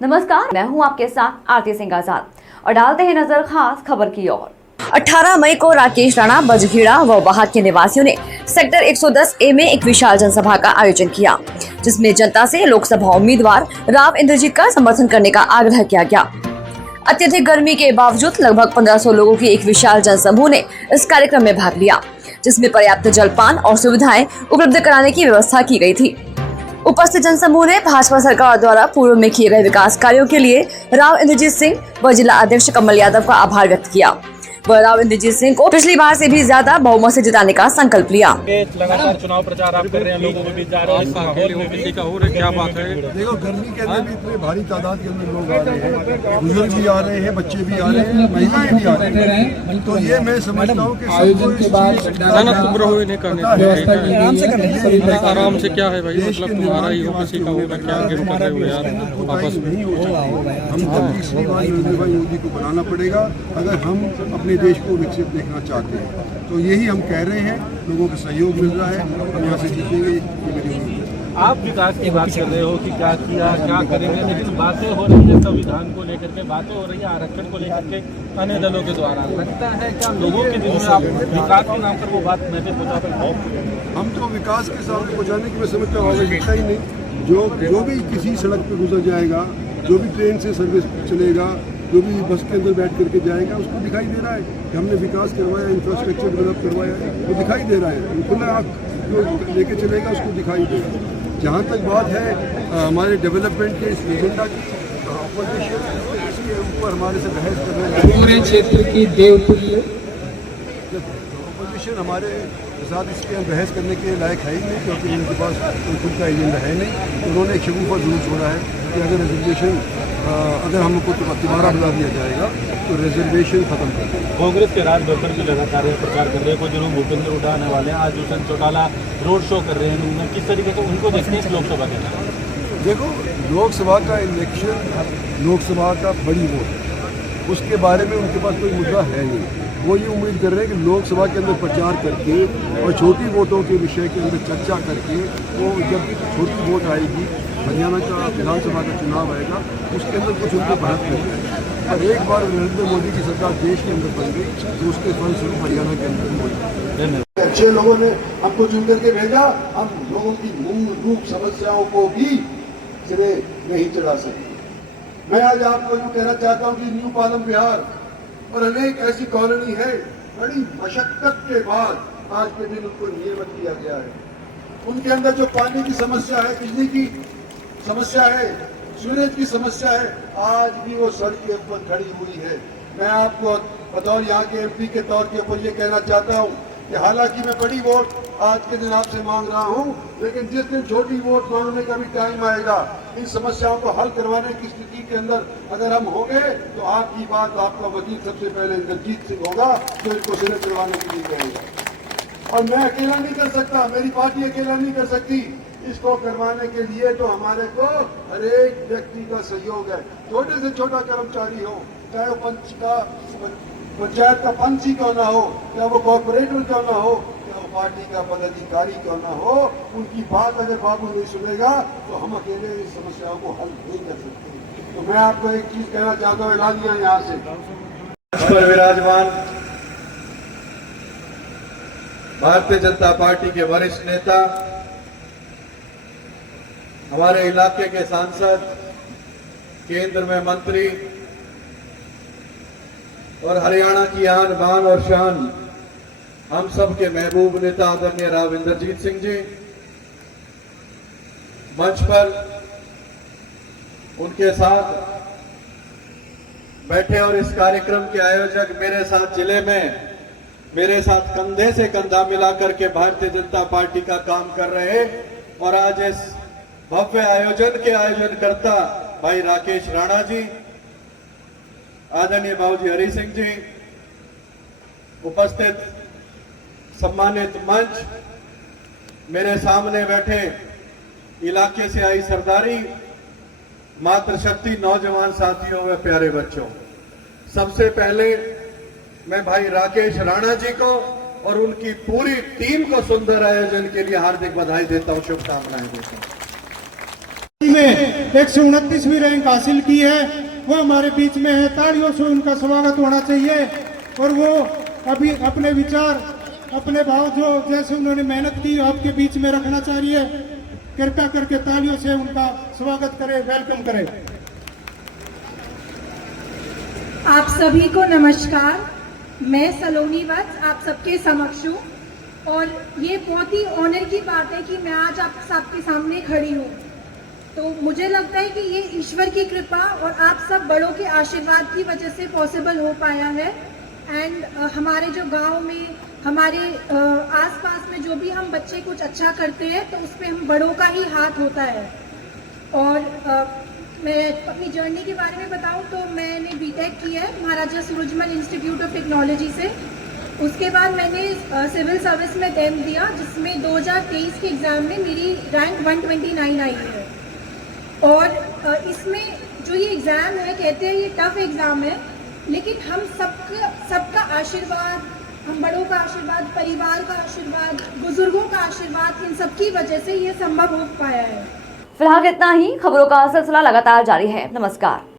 नमस्कार, मैं हूं आपके साथ आरती सिंह आजाद और डालते हैं नजर खास खबर की ओर। 18 मई को राकेश राणा, बजखेड़ा व वाहद के निवासियों ने सेक्टर 110A में एक विशाल जनसभा का आयोजन किया, जिसमें जनता से लोकसभा उम्मीदवार राव इंद्रजीत का समर्थन करने का आग्रह किया गया। अत्यधिक गर्मी के बावजूद लगभग 1500 लोगों की एक विशाल जनसमूह ने इस कार्यक्रम में भाग लिया, जिसमें पर्याप्त जलपान और सुविधाएं उपलब्ध कराने की व्यवस्था की गई थी। उपस्थित जनसमूह ने भाजपा सरकार द्वारा पूर्व में किए गए विकास कार्यों के लिए राव इंद्रजीत सिंह व जिला अध्यक्ष कमल यादव का आभार व्यक्त किया व राव इंद्रजीत सिंह को पिछली बार से भी ज्यादा बहुमत से जिताने का संकल्प लिया। लगातार चुनाव प्रचार आप कर रहे हैं, लोगों के बीच जा रहे हैं, माहौल में किसी का हो रहा है, क्या बात है? देखो, गर्मी के अंदर भी इतने भारी तादाद के अंदर लोग आ रहे हैं, बुजुर्ग भी आ रहे हैं, बच्चे भी आ रहे हैं, महिलाएं भी आ रही हैं। तो ये मैं समझता हूँ कि आयोजन के बाद आराम से क्या है भाई, मतलब तुम्हारा ही हो, किसी का होगा, क्या गेम कर रहे हो यार आपस में? हम तो तीसरी बार नरेंद्र भाई मोदी को बनाना पड़ेगा अगर हम अपने देश को विकसित देखना चाहते हैं। तो यही हम कह रहे हैं, लोगों का सहयोग मिल रहा है, हम यहाँ से जीतेंगे, ये मेरी उम्मीद है। आप विकास की बात कर रहे हो कि क्या किया, क्या करेंगे, लेकिन बातें हो रही है संविधान को लेकर के, बातें हो रही है आरक्षण को लेकर के अन्य दलों के द्वारा। लगता है क्या लोगों के दिल में आप विकास के नाम पर वो बात मैसेज पहुँचा सकते हो? हम तो विकास के सामने पहुँचाने की मैं समझता हूँ आवश्यकता ही नहीं। जो भी किसी सड़क पर गुजर जाएगा, जो भी ट्रेन से सर्विस चलेगा, जो भी बस के अंदर बैठ करके जाएगा, उसको दिखाई दे रहा है कि हमने विकास करवाया, इंफ्रास्ट्रक्चर डेवलप करवाया, वो दिखाई दे रहा है। खुला आँख जो लेके चलेगा उसको दिखाई देगा। जहाँ तक बात है हमारे डेवलपमेंट के इस एजेंडा की, अपोजिशन इसके ऊपर हमारे से बहस करने पूरे क्षेत्र की देवतुल्य अपोजिशन हमारे साथ इसके बहस करने के लायक है ही नहीं, क्योंकि उनके पास कोई खुद का एजेंडा है नहीं। उन्होंने एक शगुफा जरूर छोड़ा है कि अगर रिजर्वेशन अगर हमको दोबारा बुला दिया जाएगा तो रिजर्वेशन खत्म कर दें। कांग्रेस के राज बब्बर की लगातार प्रचार कर रहे हैं, कुछ लोग भूपेंद्र उठाने वाले हैं, आज दुष्यंत चौटाला रोड शो कर रहे हैं, किस तरीके से उनको देखते हैं लोकसभा के? देखो, लोकसभा का इलेक्शन, लोकसभा का बड़ी वोट है, उसके बारे में उनके पास कोई मुद्दा है नहीं। वो ये उम्मीद कर रहे हैं कि लोकसभा के अंदर प्रचार करके और छोटी वोटों के विषय के अंदर चर्चा करके, वो जब छोटी वोट आएगी, हरियाणा का विधानसभा का चुनाव आएगा, उसके अंदर कुछ उनको बढ़त मिल जाएगी। और एक बार नरेंद्र मोदी की सरकार देश के अंदर बन गई तो उसके फलस्वरूप हरियाणा के अंदर भी अच्छे लोगों ने हमको चुन करके भेजा, हम लोगों की मूलभूत समस्याओं को भी सिरे नहीं चढ़ा सकते। मैं आज आपको यूँ कहना चाहता हूँ कि न्यू पालम विहार और अनेक ऐसी कॉलोनी है, बड़ी मशक्कत के बाद आज के दिन उनको नियमित किया गया है। उनके अंदर जो पानी की समस्या है, बिजली की समस्या है, सूरज की समस्या है, आज भी वो सड़क के ऊपर खड़ी हुई है। मैं आपको बतौर यहाँ के एमपी के तौर के ऊपर ये कहना चाहता हूँ कि हालांकि मैं बड़ी वोट आज के दिन आपसे मांग रहा हूँ, लेकिन जिस दिन छोटी वोट मांगने का भी टाइम आएगा, इन समस्याओं को हल करवाने की स्थिति के अंदर अगर हम होंगे तो आपकी बात, आपका वकील सबसे पहले इंद्रजीत सिंह होगा जो इनको सिरे करवाने के लिए कहेगा। और मैं अकेला नहीं कर सकता, मेरी पार्टी अकेला नहीं कर सकती। इसको करवाने के लिए तो हमारे को हर एक व्यक्ति का सहयोग है। छोटे से छोटा कर्मचारी हो, चाहे वो पंचायत का पंच ही क्यों ना हो, क्या वो कॉर्पोरेटर क्यों ना हो, क्या वो पार्टी का पदाधिकारी क्यों ना हो, उनकी बात अगर बाबू नहीं सुनेगा तो हम अकेले इस समस्याओं को हल नहीं कर सकते। तो मैं आपको एक चीज कहना चाहता हूँ, एलानिया यहाँ से पर विराजमान भारतीय जनता पार्टी के वरिष्ठ नेता, हमारे इलाके के सांसद, केंद्र में मंत्री और हरियाणा की आन बान और शान, हम सब के महबूब नेता आदरणीय राव इंद्रजीत सिंह जी, मंच पर उनके साथ बैठे और इस कार्यक्रम के आयोजक मेरे साथ जिले में मेरे साथ कंधे से कंधा मिलाकर के भारतीय जनता पार्टी का काम कर रहे और आज इस भव्य आयोजन के आयोजनकर्ता भाई राकेश राणा जी, आदरणीय बाबूजी हरि सिंह जी, उपस्थित सम्मानित मंच, मेरे सामने बैठे इलाके से आई सरदारी, मातृशक्ति नौजवान साथियों व प्यारे बच्चों, सबसे पहले मैं भाई राकेश राणा जी को और उनकी पूरी टीम को सुंदर आयोजन के लिए हार्दिक बधाई देता हूं, शुभकामनाएं देता हूं। जिसने 129वीं रैंक हासिल की है, वो हमारे बीच में है। तालियों से उनका स्वागत होना चाहिए। और वो अभी अपने विचार, अपने भाव जो जैसे उन्होंने मेहनत की आपके बीच में रखना चाहिए। कृपया करके तालियों से उनका स्वागत करें, वेलकम करें। आप सभी को नमस्कार। मैं सलोनी वत्स आप सबके समक्ष हूँ और ये बहुत ही ऑनर की बात है कि मैं आज आप सबके सामने खड़ी हूँ। तो मुझे लगता है कि ये ईश्वर की कृपा और आप सब बड़ों के आशीर्वाद की वजह से पॉसिबल हो पाया है। एंड हमारे जो गांव में, हमारे आसपास में जो भी हम बच्चे कुछ अच्छा करते हैं तो उसमें हम बड़ों का ही हाथ होता है। और मैं अपनी जर्नी के बारे में बताऊं तो मैंने बीटेक किया है महाराजा सूरजमल इंस्टीट्यूट ऑफ टेक्नोलॉजी से। उसके बाद मैंने सिविल सर्विस में अटेम्प्ट दिया, जिसमें 2023 के एग्ज़ाम में मेरी रैंक 129 आई है। और इसमें जो ये एग्ज़ाम है, कहते हैं ये टफ एग्ज़ाम है, लेकिन हम सबका आशीर्वाद, हम बड़ों का आशीर्वाद, परिवार का आशीर्वाद, बुजुर्गों का आशीर्वाद, इन सब की वजह से ये संभव हो पाया है। फिलहाल इतना ही। खबरों का सिलसिला लगातार जारी है। नमस्कार।